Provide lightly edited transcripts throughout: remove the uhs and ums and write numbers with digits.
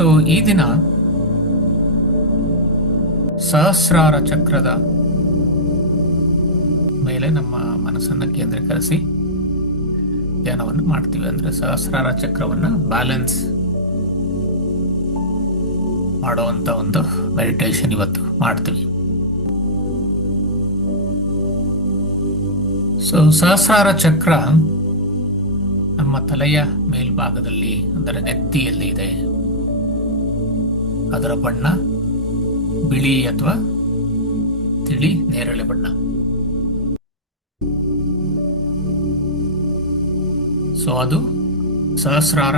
So ಈ ದಿನ ಸಹಸ್ರಾರ ಚಕ್ರದ ಮೇಲೆ ನಮ್ಮ ಮನಸ್ಸನ್ನು ಕೇಂದ್ರೀಕರಿಸಿ ಧ್ಯಾನವನ್ನು ಮಾಡ್ತೀವಿ. ಅಂದ್ರೆ ಸಹಸ್ರಾರ ಚಕ್ರವನ್ನ ಬ್ಯಾಲೆನ್ಸ್ ಮಾಡುವಂತ ಒಂದು ಮೆಡಿಟೇಷನ್ ಇವತ್ತು ಮಾಡ್ತೀವಿ. ಸೊ ಸಹಸ್ರಾರ ಚಕ್ರ ನಮ್ಮ ತಲೆಯ ಮೇಲ್ಭಾಗದಲ್ಲಿ ಅಂದರೆ ನೆತ್ತಿಯಲ್ಲಿ ಇದೆ. ಅದರ ಬಣ್ಣ ಬಿಳಿ ಅಥವಾ ತಿಳಿ ನೇರಳೆ ಬಣ್ಣ. ಸೊ ಅದು ಸಹಸ್ರಾರ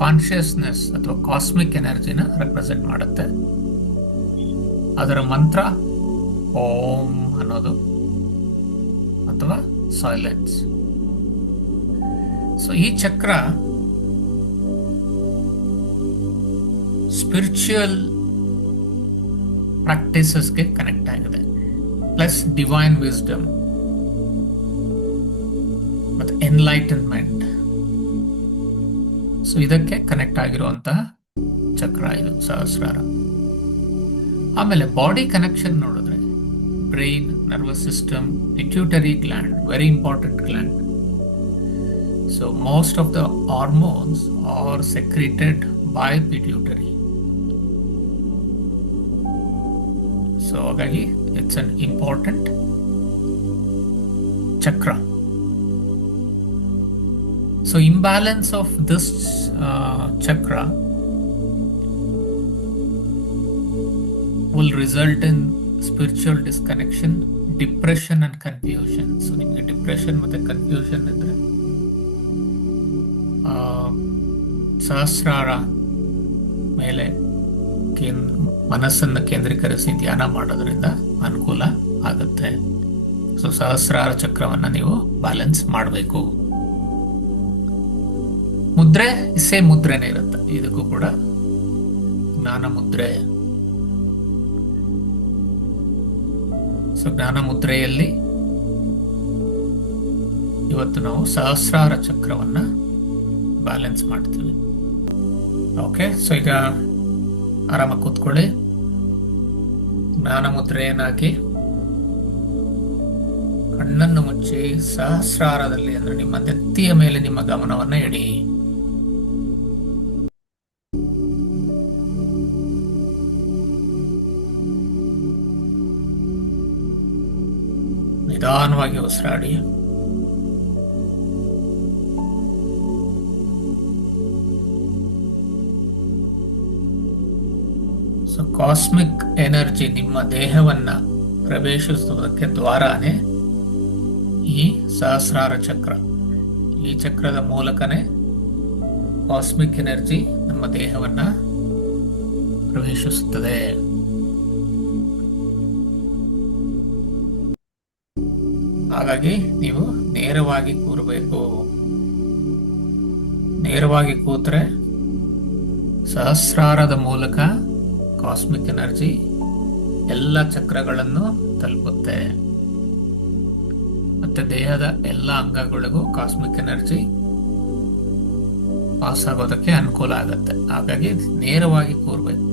ಕಾನ್ಶಿಯಸ್ನೆಸ್ ಅಥವಾ ಕಾಸ್ಮಿಕ್ ಎನರ್ಜಿನ ರೆಪ್ರೆಸೆಂಟ್ ಮಾಡುತ್ತೆ. ಅದರ ಮಂತ್ರ ಓಂ ಅನ್ನೋದು ಅಥವಾ ಸೈಲೆನ್ಸ್. ಸೊ ಈ ಚಕ್ರ ಸ್ಪಿರಿಚುವಲ್ ಪ್ರಾಕ್ಟೀಸಸ್ಗೆ ಕನೆಕ್ಟ್ ಆಗಿದೆ, ಪ್ಲಸ್ ಡಿವೈನ್ ವಿಸ್ಡಮ್ ಮತ್ತು ಎನ್ಲೈಟನ್ಮೆಂಟ್. ಸೊ ಇದಕ್ಕೆ ಕನೆಕ್ಟ್ ಆಗಿರುವಂತಹ ಚಕ್ರ ಇದು ಸಹಸ್ರಾರ. ಆಮೇಲೆ ಬಾಡಿ ಕನೆಕ್ಷನ್ ನೋಡಿದ್ರೆ brain, nervous system, pituitary gland, very important gland. So most of the hormones are secreted by pituitary. So ಹಾಗಾಗಿ it's an important chakra. So imbalance of this chakra will result in spiritual disconnection, depression and confusion. So ನಿಮಗೆ depression ಮತ್ತೆ confusion ಇದ್ರೆ ಸಹಸ್ರಾರ ಮೇಲೆ ಮನಸ್ಸನ್ನು ಕೇಂದ್ರೀಕರಿಸಿ ಧ್ಯಾನ ಮಾಡೋದ್ರಿಂದ ಅನುಕೂಲ ಆಗುತ್ತೆ. ಸೊ ಸಹಸ್ರಾರ ಚಕ್ರವನ್ನ ನೀವು ಬ್ಯಾಲೆನ್ಸ್ ಮಾಡಬೇಕು. ಮುದ್ರೆ ಸೇಮ್ ಮುದ್ರೆನೇ ಇರುತ್ತೆ. ಇದಕ್ಕೂ ಕೂಡ ಜ್ಞಾನ ಮುದ್ರೆ. ಸೊ ಜ್ಞಾನ ಮುದ್ರೆಯಲ್ಲಿ ಇವತ್ತು ನಾವು ಸಹಸ್ರಾರ ಚಕ್ರವನ್ನ ಬ್ಯಾಲೆನ್ಸ್ ಮಾಡ್ತೀವಿ. ಓಕೆ, ಸೊ ಈಗ ಆರಾಮಾಗಿ ಕೂತ್ಕೊಳ್ಳಿ. ಜ್ಞಾನ ಮುದ್ರೆಯನ್ನು ಹಾಕಿ ಕಣ್ಣನ್ನು ಮುಚ್ಚಿ ಸಹಸ್ರಾರದಲ್ಲಿ ಅಂದ್ರೆ ನಿಮ್ಮ ನೆತ್ತಿಯ ಮೇಲೆ ನಿಮ್ಮ ಗಮನವನ್ನ ಇಡಿ. ನಿಧಾನವಾಗಿ ಉಸಿರಾಡಿ. ಸೊ ಕಾಸ್ಮಿಕ್ ಎನರ್ಜಿ ನಿಮ್ಮ ದೇಹವನ್ನ ಪ್ರವೇಶಿಸುವುದಕ್ಕೆ ದ್ವಾರಾನೇ ಈ ಸಹಸ್ರಾರ ಚಕ್ರ. ಈ ಚಕ್ರದ ಮೂಲಕನೇ ಕಾಸ್ಮಿಕ್ ಎನರ್ಜಿ ನಮ್ಮ ದೇಹವನ್ನ ಪ್ರವೇಶಿಸುತ್ತದೆ. ಹಾಗಾಗಿ ನೀವು ನೇರವಾಗಿ ಕೂರಬೇಕು. ನೇರವಾಗಿ ಕೂತ್ರೆ ಸಹಸ್ರಾರದ ಮೂಲಕ ಕಾಸ್ಮಿಕ್ ಎನರ್ಜಿ ಎಲ್ಲ ಚಕ್ರಗಳನ್ನು ತಲುಪುತ್ತೆ ಮತ್ತೆ ದೇಹದ ಎಲ್ಲ ಅಂಗಗಳಿಗೂ ಕಾಸ್ಮಿಕ್ ಎನರ್ಜಿ ಪಾಸ್ ಆಗೋದಕ್ಕೆ ಅನುಕೂಲ ಆಗುತ್ತೆ. ಹಾಗಾಗಿ ನೇರವಾಗಿ ಕೂರ್ಬೇಕು.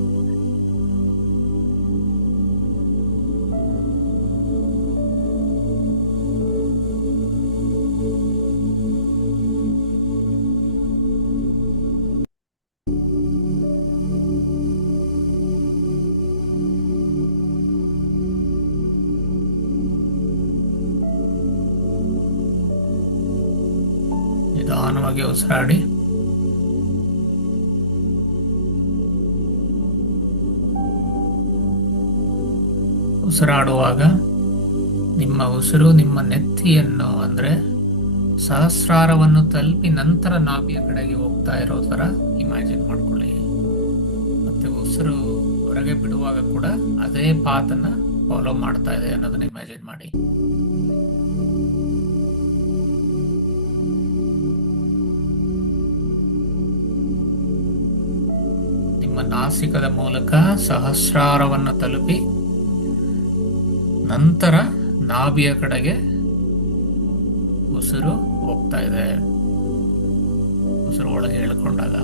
ನಿಧಾನವಾಗಿ ಉಸಿರಾಡಿ. ಉಸಿರಾಡುವಾಗ ನಿಮ್ಮ ಉಸಿರು ನಿಮ್ಮ ನೆತ್ತಿಯನ್ನು ಅಂದ್ರೆ ಸಹಸ್ರಾರವನ್ನು ತಲುಪಿ ನಂತರ ನಾಭಿಯ ಕಡೆಗೆ ಹೋಗ್ತಾ ಇರೋ ತರ ಇಮ್ಯಾಜಿನ್ ಮಾಡ್ಕೊಳ್ಳಿ. ಮತ್ತೆ ಉಸಿರು ಹೊರಗೆ ಬಿಡುವಾಗ ಕೂಡ ಅದೇ ಪಾತನ್ನ ಫಾಲೋ ಮಾಡ್ತಾ ಇದೆ ಅನ್ನೋದನ್ನ ಇಮ್ಯಾಜಿನ್ ಮಾಡಿ. ನಾಸಿಕದ ಮೂಲಕ ಸಹಸ್ರಾರವನ್ನು ತಲುಪಿ ನಂತರ ನಾಭಿಯ ಕಡೆಗೆ ಉಸಿರು ಹೋಗ್ತಾ ಇದೆ. ಉಸಿರು ಒಳಗೆ ಎಳ್ಕೊಂಡಾಗ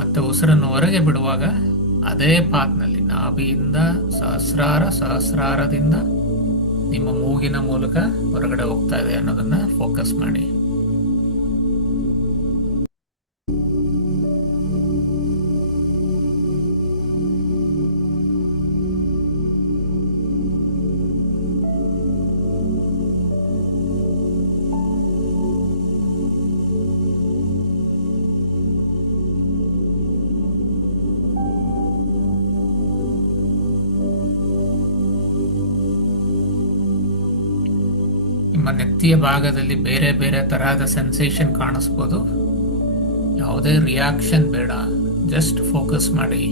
ಮತ್ತೆ ಉಸಿರನ್ನು ಹೊರಗೆ ಬಿಡುವಾಗ ಅದೇ ಪಾತ್ನಲ್ಲಿ ನಾಭಿಯಿಂದ ಸಹಸ್ರಾರದಿಂದ ನಿಮ್ಮ ಮೂಗಿನ ಮೂಲಕ ಹೊರಗಡೆ ಹೋಗ್ತಾ ಇದೆ ಅನ್ನೋದನ್ನ ಫೋಕಸ್ ಮಾಡಿ. ನಿಮ್ಮ ನೆತ್ತಿಯ ಭಾಗದಲ್ಲಿ ಬೇರೆ ಬೇರೆ ತರಹದ ಸೆನ್ಸೇಷನ್ ಕಾಣಿಸ್ಬೋದು. ಯಾವುದೇ ರಿಯಾಕ್ಷನ್ ಬೇಡ, ಜಸ್ಟ್ ಫೋಕಸ್ ಮಾಡಿ.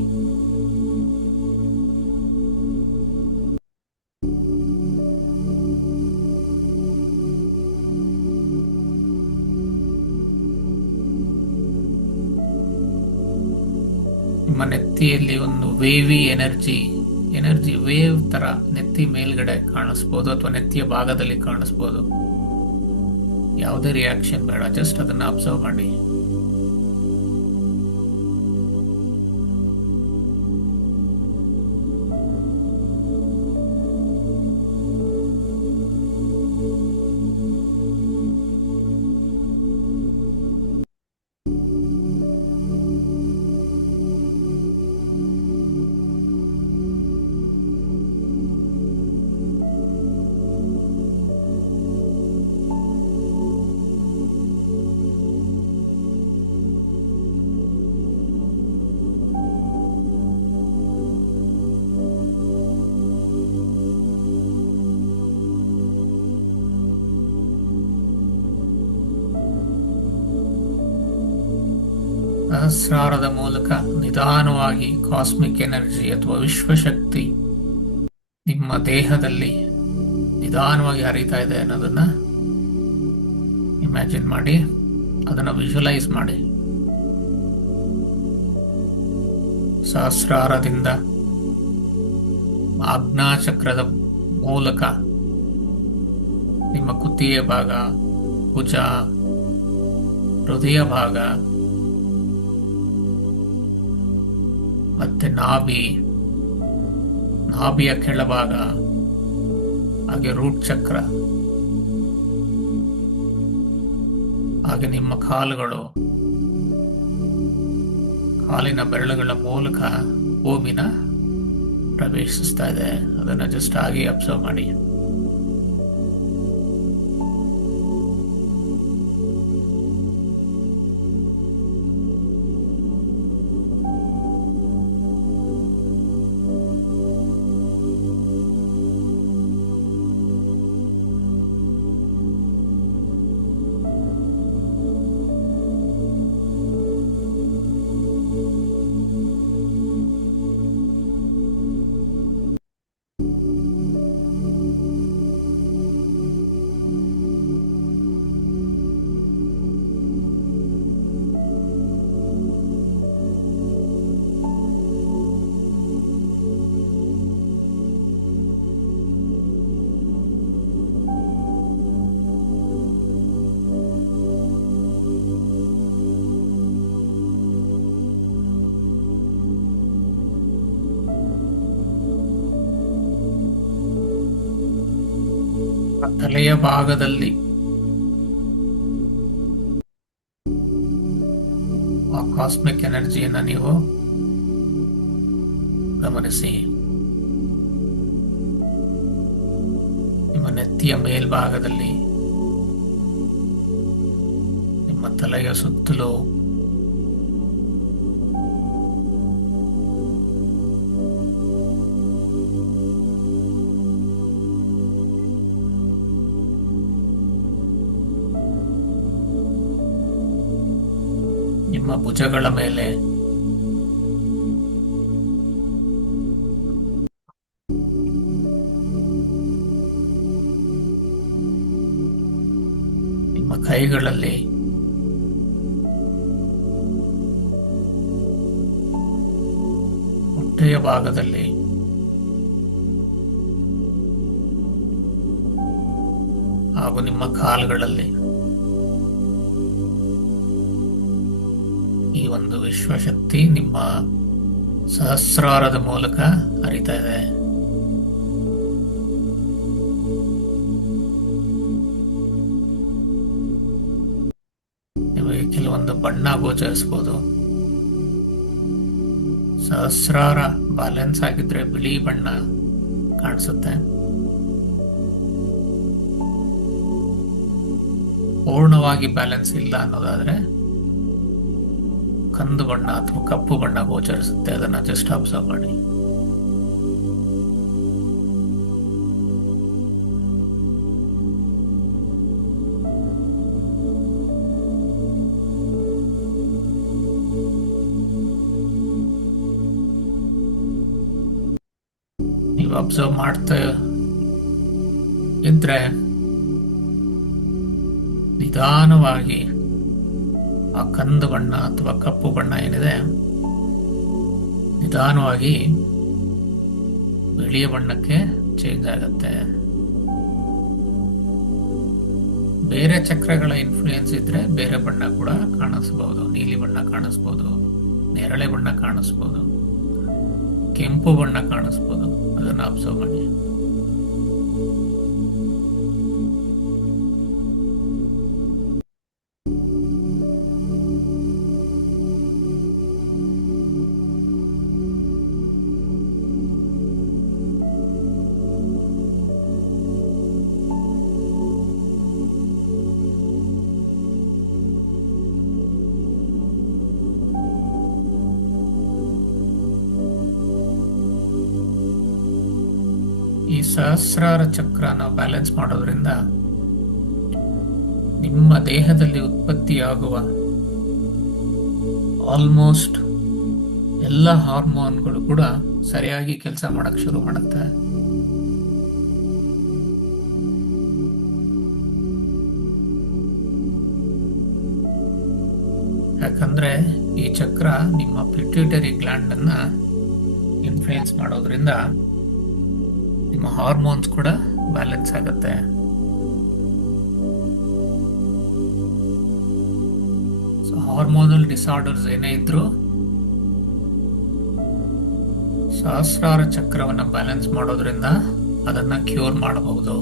ನಿಮ್ಮ ನೆತ್ತಿಯಲ್ಲಿ ಒಂದು ವೇವಿ ಎನರ್ಜಿ ವೇವ್ ತರ ನೆತ್ತಿ ಮೇಲ್ಗಡೆ ಕಾಣಿಸ್ಬೋದು ಅಥವಾ ನೆತ್ತಿಯ ಭಾಗದಲ್ಲಿ ಕಾಣಿಸ್ಬೋದು. ಯಾವುದೇ ರಿಯಾಕ್ಷನ್ ಬೇಡ, ಜಸ್ಟ್ ಅದನ್ನ ಅಬ್ಸರ್ವ್ ಮಾಡಿ. ಸಹಸ್ರಾರದ ಮೂಲಕ ನಿಧಾನವಾಗಿ ಕಾಸ್ಮಿಕ್ ಎನರ್ಜಿ ಅಥವಾ ವಿಶ್ವಶಕ್ತಿ ನಿಮ್ಮ ದೇಹದಲ್ಲಿ ನಿಧಾನವಾಗಿ ಹರಿತಾ ಇದೆ ಅನ್ನೋದನ್ನ ಇಮ್ಯಾಜಿನ್ ಮಾಡಿ, ಅದನ್ನು ವಿಜುವಲೈಸ್ ಮಾಡಿ. ಸಹಸ್ರಾರದಿಂದ ಆಜ್ಞಾಚಕ್ರದ ಮೂಲಕ ನಿಮ್ಮ ಕುತ್ತಿಗೆ ಭಾಗ, ಭುಜ, ಹೃದಯ ಭಾಗ ಮತ್ತೆ ನಾಭಿಯ ಕೆಳಭಾಗ, ಹಾಗೆ ರೂಟ್ ಚಕ್ರ, ಹಾಗೆ ನಿಮ್ಮ ಕಾಲುಗಳು, ಕಾಲಿನ ಬೆರಳುಗಳ ಮೂಲಕ ಭೂಮಿನ ಪ್ರವೇಶಿಸ್ತಾ ಇದೆ. ಅದನ್ನ ಜಸ್ಟ್ ಹಾಗೆ ಅಬ್ಸರ್ವ್ ಮಾಡಿ. ತಲೆಯ ಭಾಗದಲ್ಲಿ ಆ ಕಾಸ್ಮಿಕ್ ಎನರ್ಜಿಯನ್ನು ನೀವು ಗಮನಿಸಿ. ನಿಮ್ಮ ನೆತ್ತಿಯ ಮೇಲ್ಭಾಗದಲ್ಲಿ, ನಿಮ್ಮ ತಲೆಯ ಸುತ್ತಲೂ ನಿಮ್ಮ ಭುಜಗಳ ಮೇಲೆ, ನಿಮ್ಮ ಕೈಗಳಲ್ಲಿ, ಹೊಟ್ಟೆಯ ಭಾಗದಲ್ಲಿ, ಹಾಗೂ ನಿಮ್ಮ ಕಾಲುಗಳಲ್ಲಿ ಈ ಒಂದು ವಿಶ್ವಶಕ್ತಿ ಶಕ್ತಿ ನಿಮ್ಮ ಸಹಸ್ರಾರದ ಮೂಲಕ ಹರಿತಾ ಇದೆ. ನಿಮಗೆ ಕೆಲವೊಂದು ಬಣ್ಣ ಗೋಚರಿಸಬಹುದು. ಸಹಸ್ರಾರ ಬ್ಯಾಲೆನ್ಸ್ ಆಗಿದ್ರೆ ಬಿಳಿ ಬಣ್ಣ ಕಾಣಿಸುತ್ತೆ. ಪೂರ್ಣವಾಗಿ ಬ್ಯಾಲೆನ್ಸ್ ಇಲ್ಲ ಅನ್ನೋದಾದ್ರೆ ಕಂದು ಬಣ್ಣ ಅಥವಾ ಕಪ್ಪು ಬಣ್ಣ ಗೋಚರಿಸುತ್ತೆ. ಅದನ್ನ ಜಸ್ಟ್ ಅಬ್ಸರ್ವ್ ಮಾಡಿ. ನೀವು ಅಬ್ಸರ್ವ್ ಮಾಡ್ತಾ ಇದ್ರೆ ನಿಧಾನವಾಗಿ ಆ ಕಂದು ಬಣ್ಣ ಅಥವಾ ಕಪ್ಪು ಬಣ್ಣ ಏನಿದೆ ನಿಧಾನವಾಗಿ ಬಿಳಿಯ ಬಣ್ಣಕ್ಕೆ ಚೇಂಜ್ ಆಗುತ್ತೆ. ಬೇರೆ ಚಕ್ರಗಳ ಇನ್ಫ್ಲೂಯೆನ್ಸ್ ಇದ್ರೆ ಬೇರೆ ಬಣ್ಣ ಕೂಡ ಕಾಣಿಸ್ಬಹುದು. ನೀಲಿ ಬಣ್ಣ ಕಾಣಿಸ್ಬೋದು, ನೇರಳೆ ಬಣ್ಣ ಕಾಣಿಸ್ಬೋದು, ಕೆಂಪು ಬಣ್ಣ ಕಾಣಿಸ್ಬೋದು. ಅದನ್ನು ಅಬ್ಸರ್ವ್ ಮಾಡಿ. ಈ ಸಹಸ್ರಾರ ಚಕ್ರನ ಬ್ಯಾಲೆನ್ಸ್ ಮಾಡೋದ್ರಿಂದ ನಿಮ್ಮ ದೇಹದಲ್ಲಿ ಉತ್ಪತ್ತಿಯಾಗುವ ಆಲ್ಮೋಸ್ಟ್ ಎಲ್ಲ ಹಾರ್ಮೋನ್ಗಳು ಕೂಡ ಸರಿಯಾಗಿ ಕೆಲಸ ಮಾಡಕ್ ಶುರು ಮಾಡುತ್ತೆ. ಯಾಕಂದ್ರೆ ಈ ಚಕ್ರ ನಿಮ್ಮ ಪಿಟ್ಯೂಟರಿ ಗ್ಲ್ಯಾಂಡ್ ಅನ್ನ ಇನ್ಫ್ಲೂಯೆನ್ಸ್ ಮಾಡೋದ್ರಿಂದ ನಿಮ್ಮ ಹಾರ್ಮೋನ್ಸ್ ಕೂಡ ಬ್ಯಾಲೆನ್ಸ್ ಆಗುತ್ತೆ. ಸೊ ಹಾರ್ಮೋನಲ್ ಡಿಸಾರ್ಡರ್ಸ್ ಏನೇ ಇದ್ರು ಸಹಸ್ರಾರ ಚಕ್ರವನ್ನ ಬ್ಯಾಲೆನ್ಸ್ ಮಾಡೋದ್ರಿಂದ ಅದನ್ನ ಕ್ಯೂರ್ ಮಾಡಬಹುದು.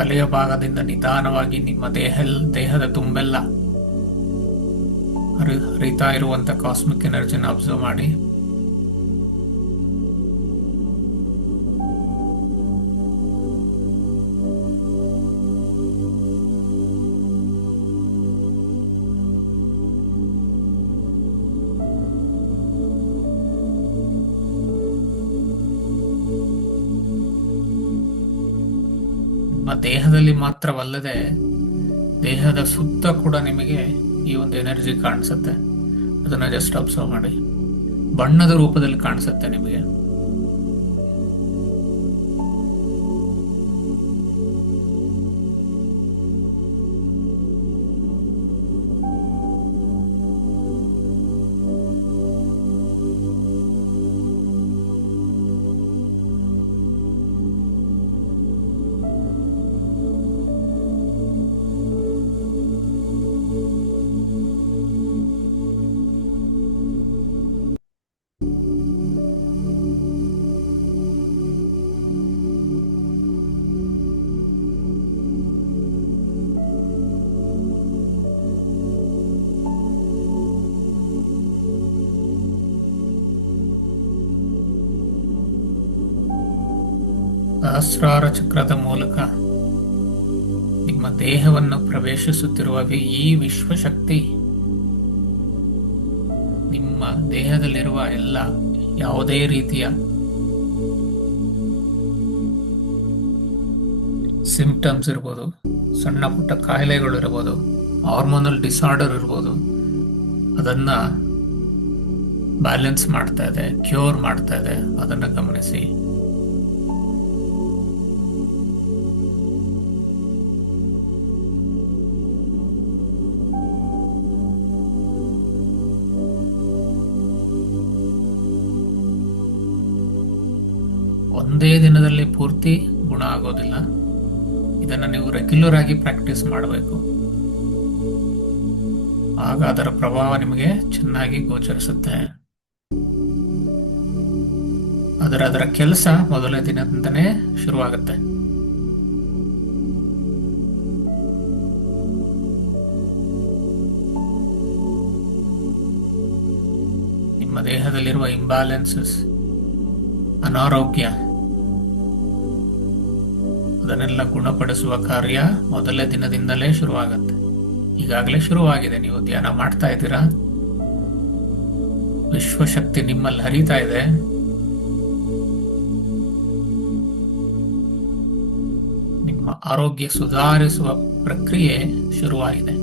ತಲೆಯ ಭಾಗದಿಂದ ನಿಧಾನವಾಗಿ ನಿಮ್ಮ ದೇಹದ ತುಂಬೆಲ್ಲ ಹರಿತಾ ಇರುವಂತ ಕಾಸ್ಮಿಕ್ ಎನರ್ಜಿನ ಅಬ್ಸರ್ವ್ ಮಾಡಿ. ದೇಹದಲ್ಲಿ ಮಾತ್ರವಲ್ಲದೆ ದೇಹದ ಸುತ್ತ ಕೂಡ ನಿಮಗೆ ಈ ಒಂದು ಎನರ್ಜಿ ಕಾಣಿಸುತ್ತೆ. ಅದನ್ನ ಜಸ್ಟ್ ಅಬ್ಸರ್ವ್ ಮಾಡಿ. ಬಣ್ಣದ ರೂಪದಲ್ಲಿ ಕಾಣಿಸುತ್ತೆ ನಿಮಗೆ. ಸಹಸ್ರಾರ ಚಕ್ರದ ಮೂಲಕ ನಿಮ್ಮ ದೇಹವನ್ನು ಪ್ರವೇಶಿಸುತ್ತಿರುವ ಈ ವಿಶ್ವಶಕ್ತಿ ದೇಹದಲ್ಲಿರುವ ಎಲ್ಲ ಯಾವುದೇ ರೀತಿಯ ಸಿಂಪ್ಟಮ್ಸ್ ಇರ್ಬೋದು, ಸಣ್ಣ ಪುಟ್ಟ ಕಾಯಿಲೆಗಳು ಇರ್ಬೋದು, ಹಾರ್ಮೋನಲ್ ಡಿಸಾರ್ಡರ್ ಇರ್ಬೋದು, ಅದನ್ನ ಬ್ಯಾಲೆನ್ಸ್ ಮಾಡ್ತಾ ಇದೆ, ಕ್ಯೂರ್ ಮಾಡ್ತಾ ಇದೆ. ಅದನ್ನ ಗಮನಿಸಿ. ಒಂದೇ ದಿನದಲ್ಲಿ ಪೂರ್ತಿ ಗುಣ ಆಗೋದಿಲ್ಲ. ಇದನ್ನು ನೀವು ರೆಗ್ಯುಲರ್ ಆಗಿ ಪ್ರಾಕ್ಟೀಸ್ ಮಾಡಬೇಕು. ಆಗ ಅದರ ಪ್ರಭಾವ ನಿಮಗೆ ಚೆನ್ನಾಗಿ ಗೋಚರಿಸುತ್ತೆ. ಅದರ ಕೆಲಸ ಮೊದಲನೇ ದಿನದಿಂದನೇ ಶುರುವಾಗುತ್ತೆ. ನಿಮ್ಮ ದೇಹದಲ್ಲಿರುವ ಇಂಬ್ಯಾಲೆನ್ಸಸ್, ಅನಾರೋಗ್ಯ, ಅದನ್ನೆಲ್ಲ ಗುಣಪಡಿಸುವ ಕಾರ್ಯ ಮೊದಲನೇ ದಿನದಿಂದಲೇ ಶುರುವಾಗತ್ತೆ. ಈಗಾಗಲೇ ಶುರುವಾಗಿದೆ. ನೀವು ಧ್ಯಾನ ಮಾಡ್ತಾ ಇದ್ದೀರಾ. ವಿಶ್ವಶಕ್ತಿ ನಿಮ್ಮಲ್ಲಿ ಹರಿತಾ ಇದೆ. ನಿಮ್ಮ ಆರೋಗ್ಯ ಸುಧಾರಿಸುವ ಪ್ರಕ್ರಿಯೆ ಶುರುವಾಗಿದೆ.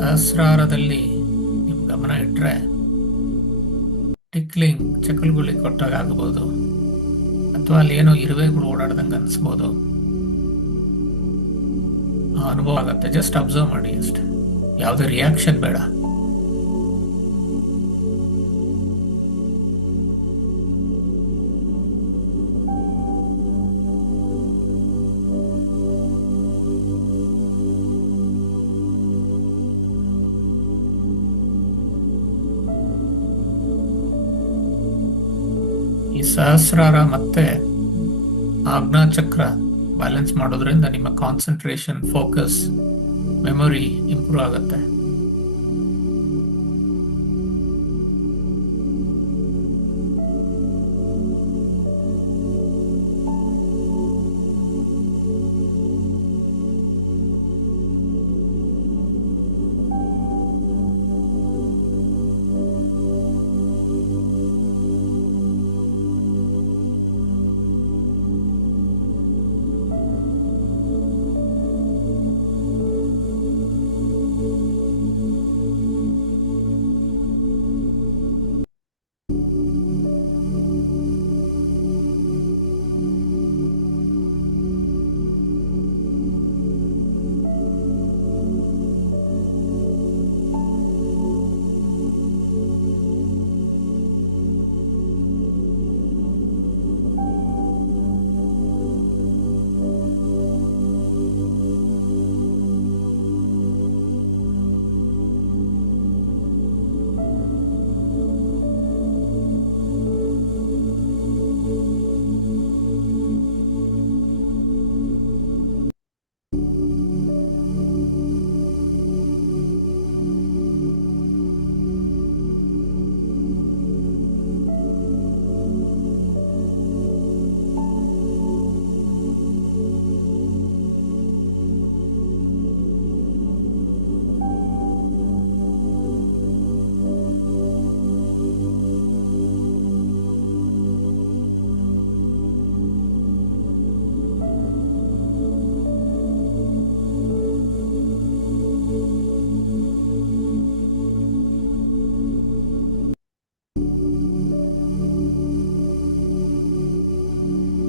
ಸಹಸ್ರಾರದಲ್ಲಿ ನೀವು ಗಮನ ಇಟ್ಟರೆ ಟಿಕ್ಲಿಂಗ್, ಚಕ್ಕಲ್ಗುಳಿ ಕೊಟ್ಟಾಗ ಆಗಬಹುದು, ಅಥವಾ ಅಲ್ಲಿ ಏನೋ ಇರುವೆಗಳು ಓಡಾಡ್ದಂಗೆ ಅನ್ಸ್ಬೋದು. ಆ ಅನುಭವ ಆಗತ್ತೆ. ಜಸ್ಟ್ ಅಬ್ಸರ್ವ್ ಮಾಡಿ ಅಷ್ಟೆ. ಯಾವುದೇ ರಿಯಾಕ್ಷನ್ ಬೇಡ. ಈ ಸಹಸ್ರಾರ ಮತ್ತೆ ಆಜ್ಞಾ ಚಕ್ರ ಬ್ಯಾಲೆನ್ಸ್ ಮಾಡೋದ್ರಿಂದ ನಿಮ್ಮ ಕಾನ್ಸಂಟ್ರೇಷನ್, ಫೋಕಸ್, ಮೆಮೊರಿ ಇಂಪ್ರೂವ್ ಆಗುತ್ತೆ.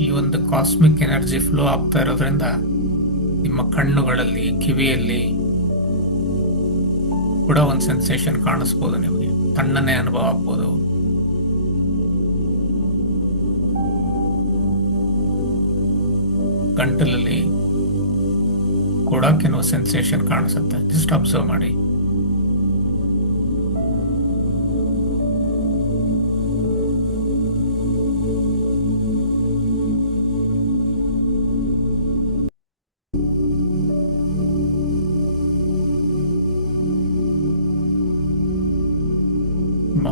ಈ ಒಂದು ಕಾಸ್ಮಿಕ್ ಎನರ್ಜಿ ಫ್ಲೋ ಆಗ್ತಾ ಇರೋದ್ರಿಂದ ನಿಮ್ಮ ಕಣ್ಣುಗಳಲ್ಲಿ, ಕಿವಿಯಲ್ಲಿ ಕೂಡ ಒಂದು ಸೆನ್ಸೇಷನ್ ಕಾಣಿಸ್ಬೋದು. ನಿಮಗೆ ತಣ್ಣನೆ ಅನುಭವ ಆಗ್ಬೋದು. ಗಂಟಲಲ್ಲಿ ಕೂಡ ಕೆಲವು ಸೆನ್ಸೇಷನ್ ಕಾಣಿಸುತ್ತೆ. ಜಸ್ಟ್ ಅಬ್ಸರ್ವ್ ಮಾಡಿ.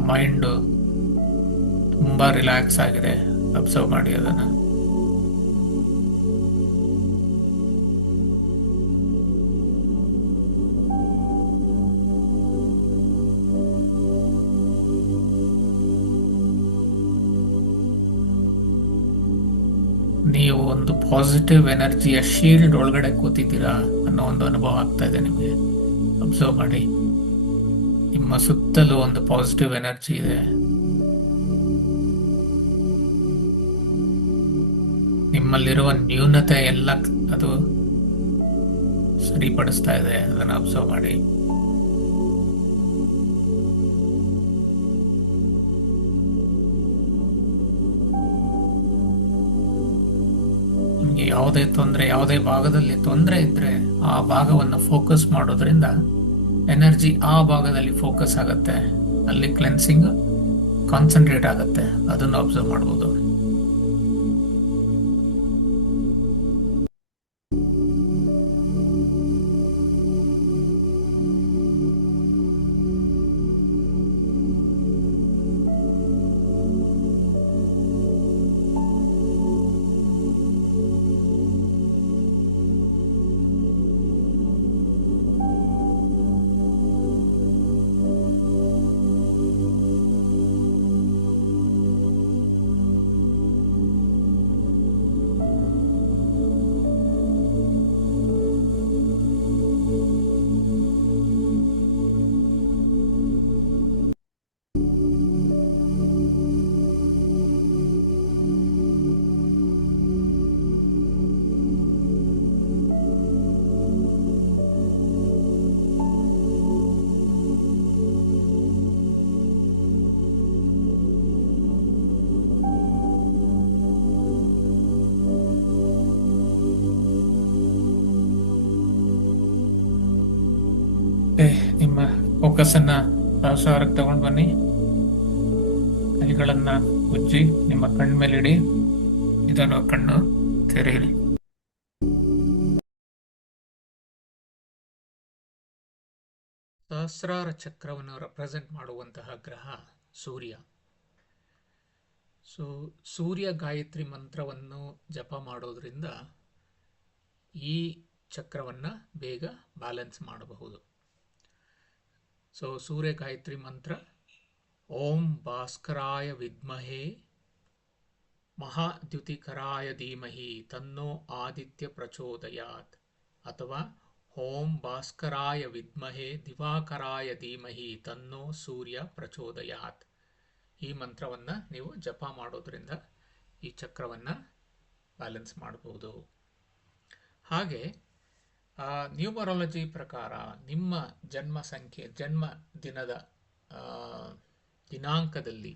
ಮೈಂಡು ತುಂಬ ರಿಲ್ಯಾಕ್ಸ್ ಆಗಿದೆ. ಅಬ್ಸರ್ವ್ ಮಾಡಿ ಅದನ್ನು. ನೀವು ಒಂದು ಪಾಸಿಟಿವ್ ಎನರ್ಜಿಯ ಶೀಲ್ಡ್ ಒಳಗಡೆ ಕೂತಿದ್ದೀರಾ ಅನ್ನೋ ಒಂದು ಅನುಭವ ಆಗ್ತಾ ಇದೆ ನಿಮಗೆ. ಅಬ್ಸರ್ವ್ ಮಾಡಿ, ನಿಮ್ಮ ಸುತ್ತಲೂ ಒಂದು ಪಾಸಿಟಿವ್ ಎನರ್ಜಿ ಇದೆ. ನಿಮ್ಮಲ್ಲಿರುವ ನ್ಯೂನತೆ ಎಲ್ಲ ಅದು ಸರಿಪಡಿಸ್ತಾ ಇದೆ. ಅದನ್ನು ಅಬ್ಸರ್ವ್ ಮಾಡಿ. ನಿಮಗೆ ಯಾವುದೇ ತೊಂದರೆ, ಯಾವುದೇ ಭಾಗದಲ್ಲಿ ತೊಂದರೆ ಇದ್ರೆ ಆ ಭಾಗವನ್ನು ಫೋಕಸ್ ಮಾಡೋದ್ರಿಂದ ಎನರ್ಜಿ ಆ ಭಾಗದಲ್ಲಿ ಫೋಕಸ್ ಆಗುತ್ತೆ. ಅಲ್ಲಿ ಕ್ಲೆನ್ಸಿಂಗ್ ಕಾನ್ಸಂಟ್ರೇಟ್ ಆಗುತ್ತೆ. ಅದನ್ನು ಅಬ್ಸರ್ವ್ ಮಾಡ್ಬೋದು. ನಿಮ್ಮ ಫೋಕಸ್ ಅನ್ನ ಸಹಸ್ರಾರಕ್ಕೆ ತಗೊಂಡು ಬನ್ನಿ. ಕೈಗಳನ್ನ ಉಜ್ಜಿ ನಿಮ್ಮ ಕಣ್ಣು ಮೇಲೆ ಇಡಿ. ಇದನ್ನು ಕಣ್ಣು ತೆರೆಯಿರಿ. ಸಹಸ್ರಾರ ಚಕ್ರವನ್ನು ರೆಪ್ರೆಸೆಂಟ್ ಮಾಡುವಂತಹ ಗ್ರಹ ಸೂರ್ಯ. ಸೂರ್ಯ ಗಾಯತ್ರಿ ಮಂತ್ರವನ್ನು ಜಪ ಮಾಡೋದ್ರಿಂದ ಈ ಚಕ್ರವನ್ನು ಬೇಗ ಬ್ಯಾಲೆನ್ಸ್ ಮಾಡಬಹುದು. ಸೂರ್ಯ ಗಾಯತ್ರಿ ಮಂತ್ರ: ಓಂ ಭಾಸ್ಕರಾಯ ವಿದ್ಮಹೇ ಮಹಾದ್ಯುತಿಕರಾಯ ಧೀಮಹಿ ತನ್ನೋ ಆದಿತ್ಯ ಪ್ರಚೋದಯಾತ್, ಅಥವಾ ಓಂ ಭಾಸ್ಕರಾಯ ವಿದ್ಮಹೇ ದಿವಾಕರಾಯ ಧೀಮಹಿ ತನ್ನೋ ಸೂರ್ಯ ಪ್ರಚೋದಯಾತ್. ಈ ಮಂತ್ರವನ್ನು ನೀವು ಜಪ ಮಾಡೋದ್ರಿಂದ ಈ ಚಕ್ರವನ್ನು ಬ್ಯಾಲೆನ್ಸ್ ಮಾಡಬಹುದು. ಹಾಗೆ ನ್ಯೂಮರಾಲಜಿ ಪ್ರಕಾರ ನಿಮ್ಮ ಜನ್ಮ ಸಂಖ್ಯೆ, ಜನ್ಮ ದಿನಾಂಕದಲ್ಲಿ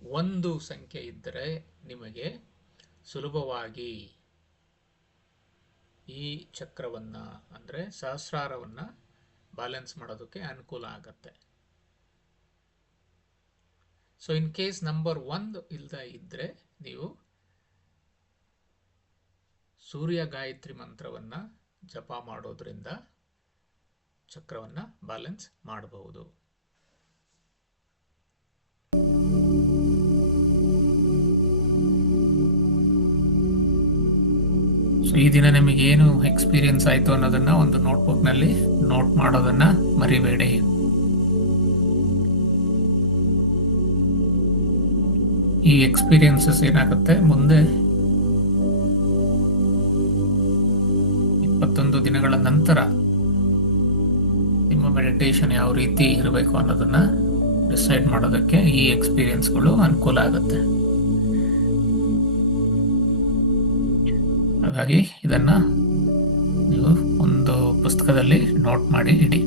ಒಂದು ಸಂಖ್ಯೆ ಇದ್ದರೆ ನಿಮಗೆ ಸುಲಭವಾಗಿ ಈ ಚಕ್ರವನ್ನು ಅಂದರೆ ಸಹಸ್ರಾರವನ್ನು ಬ್ಯಾಲೆನ್ಸ್ ಮಾಡೋದಕ್ಕೆ ಅನುಕೂಲ ಆಗುತ್ತೆ. ಇನ್ ಕೇಸ್ ನಂಬರ್ 1 ಇಲ್ಲದೆ ಇದ್ದರೆ ನೀವು ಸೂರ್ಯ ಗಾಯತ್ರಿ ಮಂತ್ರವನ್ನು ಜಪ ಮಾಡೋದ್ರಿಂದ ಚಕ್ರವನ್ನು ಬ್ಯಾಲೆನ್ಸ್ ಮಾಡಬಹುದು. ಈ ದಿನ ನಿಮಗೆ ಏನು ಎಕ್ಸ್ಪೀರಿಯನ್ಸ್ ಆಯಿತು ಅನ್ನೋದನ್ನ ಒಂದು ನೋಟ್ಬುಕ್ನಲ್ಲಿ ನೋಟ್ ಮಾಡೋದನ್ನ ಮರಿಬೇಡಿ. ಈ ಎಕ್ಸ್ಪೀರಿಯನ್ಸಸ್ ಏನಾಗುತ್ತೆ, ಮುಂದೆ 21 ದಿನಗಳ ನಂತರ ನಿಮ್ಮ ಮೆಡಿಟೇಷನ್ ಯಾವ ರೀತಿ ಇರಬೇಕು ಅನ್ನೋದನ್ನ ಡಿಸೈಡ್ ಮಾಡೋದಕ್ಕೆ ಈ ಎಕ್ಸ್ಪೀರಿಯನ್ಸ್ಗಳು ಅನುಕೂಲ ಆಗುತ್ತೆ. ಹಾಗಾಗಿ ಇದನ್ನ ನೀವು ಒಂದು ಪುಸ್ತಕದಲ್ಲಿ ನೋಟ್ ಮಾಡಿ ಇಡಿ.